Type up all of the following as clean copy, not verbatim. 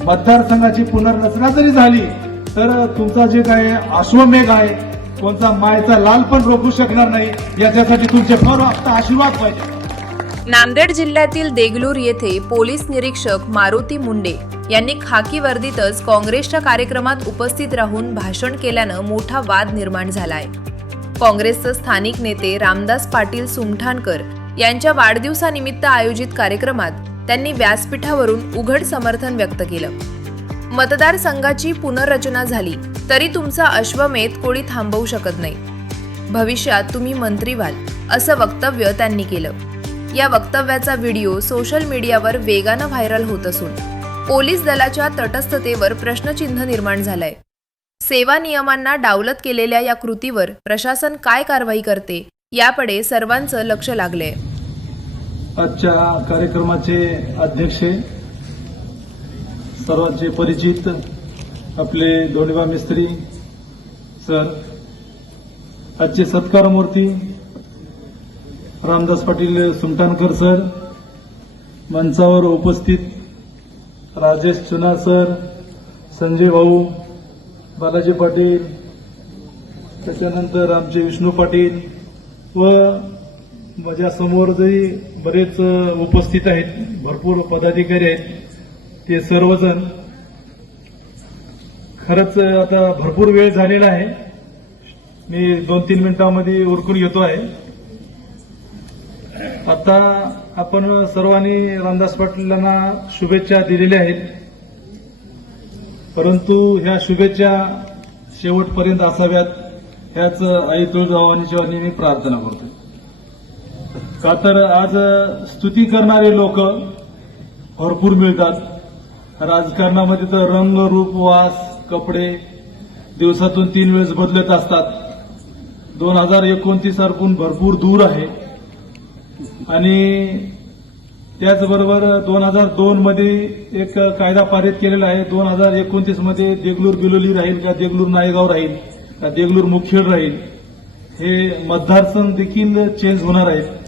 मतदारसंघाची पुनर्रचना जरी झाली तर तुमचा जे काय अश्वमेघ आहे कोणता मायेचा लाल पण रोखू शकणार नाही। याच्यासाठी तुमचे फक्त आशीर्वाद पाहिजे। नांदेड जिल्ह्यातील देगलूर येथे पोलीस निरीक्षक मारुती मुंडे यांनी खाकी वर्दीतच काँग्रेसच्या कार्यक्रमात उपस्थित राहून भाषण केल्यानं मोठा वाद निर्माण झालाय। काँग्रेसचे स्थानिक नेते रामदास पाटील सुमठाणकर यांच्या वाढदिवसानिमित्त आयोजित कार्यक्रमात त्यांनी व्यासपीठावरून उघड समर्थन व्यक्त केलं। मतदारसंघाची पुनर्रचना झाली तरी तुमचा अश्वमेध कोणी थांबवू शकत नाही, भविष्यात तुम्ही मंत्री व्हाल असं वक्तव्य त्यांनी केलं। या वक्तव्याचा व्हिडिओ सोशल मीडियावर वेगानं व्हायरल होत असून पोलीस दलाच्या तटस्थतेवर प्रश्नचिन्ह निर्माण झालंय। सेवा नियमांना डावलत केलेल्या या कृतीवर प्रशासन काय कारवाई करते याकडे सर्वांचं लक्ष लागलंय। आजच्या कार्यक्रमाचे अध्यक्ष सर्वांचे परिचित आपले धोंडीबा मिस्त्री सर, आजचे सत्कारमूर्ती रामदास पाटील सुमठाणकर सर, मंचावर उपस्थित राजेश चुना सर, संजय भाऊ, बालाजी पाटील, त्याच्यानंतर आमचे विष्णू पाटील व माझ्यासमोर जरी बरेच उपस्थित आहेत, भरपूर पदाधिकारी आहेत, ते सर्वजण खरंच आता भरपूर वेळ झालेला आहे। मी 2-3 मिनिटांमध्ये उरकून घेतो आहे। आता आपण सर्वांनी रामदास पाटलांना शुभेच्छा दिलेल्या आहेत, परंतु ह्या शुभेच्छा शेवटपर्यंत असाव्यात ह्याच आई तुळजाभवानीची मी प्रार्थना करतो। का तर आज स्तुती करणारे लोक भरपूर मिळतात। राजकारणामध्ये तर रंग, रूप, वास, कपडे दिवसातून 3 वेळेस बदलत असतात। 2029 आपण भरपूर दूर आहे आणि त्याचबरोबर 2002 मध्ये एक कायदा पारित केलेला आहे। 2029 मध्ये देगलूर बिलोली राहील का देगलूर नायगाव राहील का देगलूर मुखेड राहील हे मतदारसंघ देखील चेंज होणार आहेत।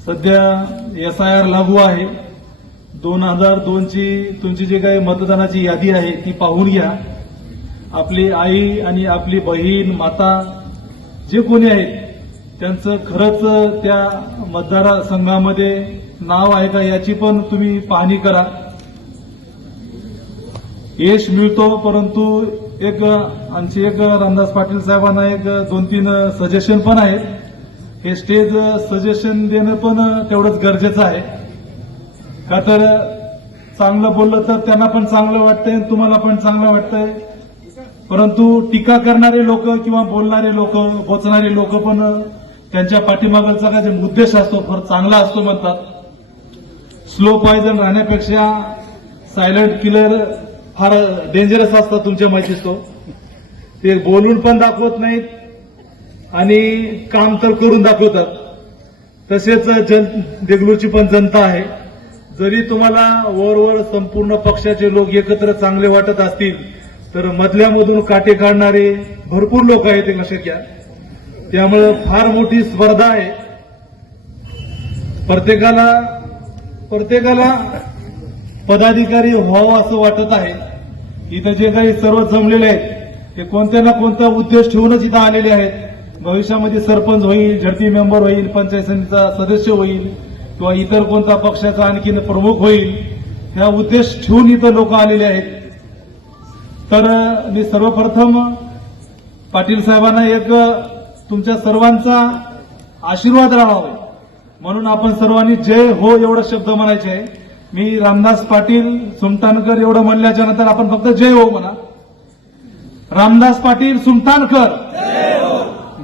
सध्या SIR लागू आहे। 2002 ची तुमची जी काही मतदानाची यादी आहे ती पाहून घ्या। आपली आई आणि आपली बहीण, माता जे कोणी आहेत त्यांचं खरंच त्या मतदारसंघामध्ये नाव आहे का याची पण तुम्ही पाहणी करा। यश मिळतो, परंतु आमचे रामदास पाटील साहेबांना 2-3 सजेशन पण आहेत। हे स्टेज सजेशन देणं पण तेवढंच गरजेचं आहे। का तर चांगलं बोललं तर त्यांना पण चांगलं वाटतंय, तुम्हाला पण चांगलं वाटतंय, परंतु टीका करणारे लोक किंवा बोलणारे लोक, बोचणारे लोक पण त्यांच्या पाठीमागचा काय उद्देश असतो फार चांगला असतो म्हणतात। स्लो पॉयझन राहण्यापेक्षा सायलेंट किलर फार डेंजरस असतात तुमच्या माहितीच तो। ते बोलून पण दाखवत नाहीत आणि काम तर करून दाखवतात। तसेच देगलूरची पण जनता आहे। जरी तुम्हाला वरवर संपूर्ण पक्षाचे लोक एकत्र चांगले वाटत असतील तर मधल्यामधून काटे काढणारे भरपूर लोक आहेत, हे लक्षात घ्या। त्यामुळे फार मोठी स्पर्धा आहे। प्रत्येकाला पदाधिकारी व्हावं असं वाटत आहे। इथं जे काही सर्व जमलेले आहेत ते कोणत्या ना कोणता उद्देश ठेवूनच इथं आलेले आहेत। भविष्यामध्ये सरपंच होईल, झडपी मेंबर होईल, पंचायत समितीचा सदस्य होईल किंवा इतर कोणता पक्षाचा आणखीन प्रमुख होईल, ह्या उद्देश ठेवून इथं लोक आलेले आहेत। तर मी सर्वप्रथम पाटील साहेबांना तुमच्या सर्वांचा आशीर्वाद राहावा म्हणून आपण सर्वांनी जय हो एवढा शब्द म्हणायचे आहे। मी रामदास पाटील सुमठाणकर एवढं म्हणल्याच्या नंतर आपण फक्त जय हो म्हणा। रामदास पाटील सुमठाणकर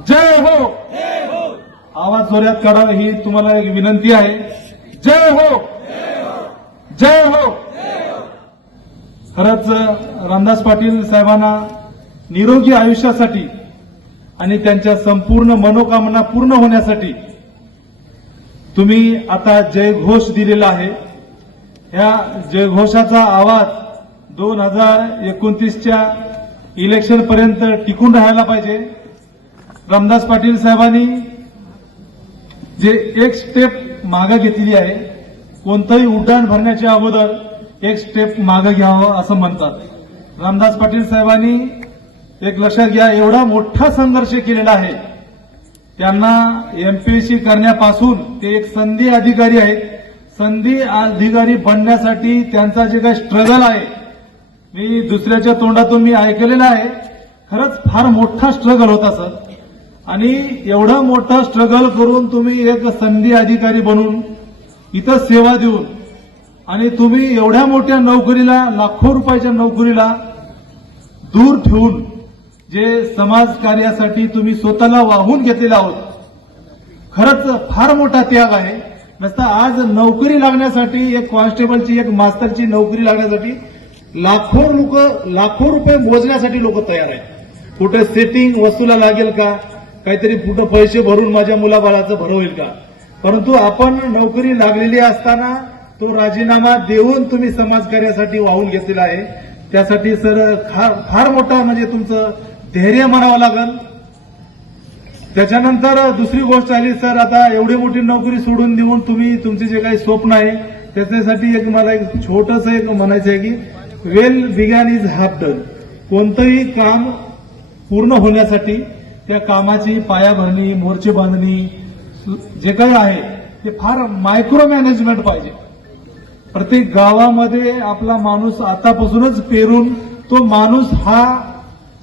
जय हो। आवाज जोरात काढावा ही तुम्हाला एक विनंती आहे। जय हो, जय हो। खरंच रामदास पाटील साहेबांना निरोगी आयुष्यासाठी आणि त्यांच्या संपूर्ण मनोकामना पूर्ण होण्यासाठी तुम्ही आता जयघोष दिलेला आहे। या जयघोषाचा आवाज 2029च्या इलेक्शन पर्यंत टिकून राहायला पाहिजे। रामदास पाटील साहेबांनी जे एक स्टेप मागे घेतली आहे, कोणतंही उड्डाण भरण्याच्या अगोदर एक स्टेप मागे घ्यावं असं म्हणतात. रामदास पाटील साहेबांनी एक लक्षात घ्या, एवढा मोठा संघर्ष केलेला आहे. त्यांना एमपीएससी करण्यापासून ते एक संधी अधिकारी आहेत. संधी अधिकारी बनण्यासाठी त्यांचा जे काही स्ट्रगल आहे, मी दुसऱ्याच्या तोंडातून मी ऐकलेलं आहे. खरंच फार मोठा स्ट्रगल होता सर. आणि एवढा मोठा स्ट्रगल करून तुम्ही एक संधी अधिकारी बनून इथं सेवा देऊन आणि तुम्ही एवढ्या मोठ्या नोकरीला, लाखो रुपयाच्या नोकरीला दूर ठेवून जे समाज कार्यासाठी तुम्ही स्वतःला वाहून घेतलेला आहोत, खरंच फार मोठा त्याग आहे. नसता आज नोकरी लागण्यासाठी, एक कॉन्स्टेबलची, एक मास्तरची नोकरी लागण्यासाठी लाखो रुपये मोजण्यासाठी लोक तयार आहेत. कुठे सेटिंग वस्तूला लागेल का, काहीतरी कुठं पैसे भरून माझ्या मुलाबाळाचं भर होईल का. परंतु आपण नोकरी लागलेली असताना तो राजीनामा देऊन तुम्ही समाजकार्यासाठी वाहून घेतलेला आहे. त्यासाठी सर फार मोठा म्हणजे तुमचं धैर्य म्हणावं लागेल. त्याच्यानंतर दुसरी गोष्ट आली सर, आता एवढी मोठी नोकरी सोडून देऊन तुम्ही तुमचे जे काही स्वप्न आहे त्याच्यासाठी एक मला एक छोटंसं एक म्हणायचं आहे की वेल बिगॅन इज हाफ डन. कोणतंही काम पूर्ण होण्यासाठी त्या कामाची पायाभरणी, मोर्चे बांधणी जे काही आहे ते फार मायक्रो मॅनेजमेंट पाहिजे. प्रत्येक गावामध्ये आपला माणूस आतापासूनच पेरून तो माणूस हा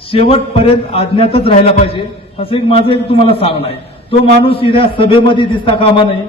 शेवटपर्यंत अज्ञातच राहिला पाहिजे, असं एक माझं एक तुम्हाला सांगणं आहे. तो माणूस इथं सभेमध्ये दिसता कामा नये,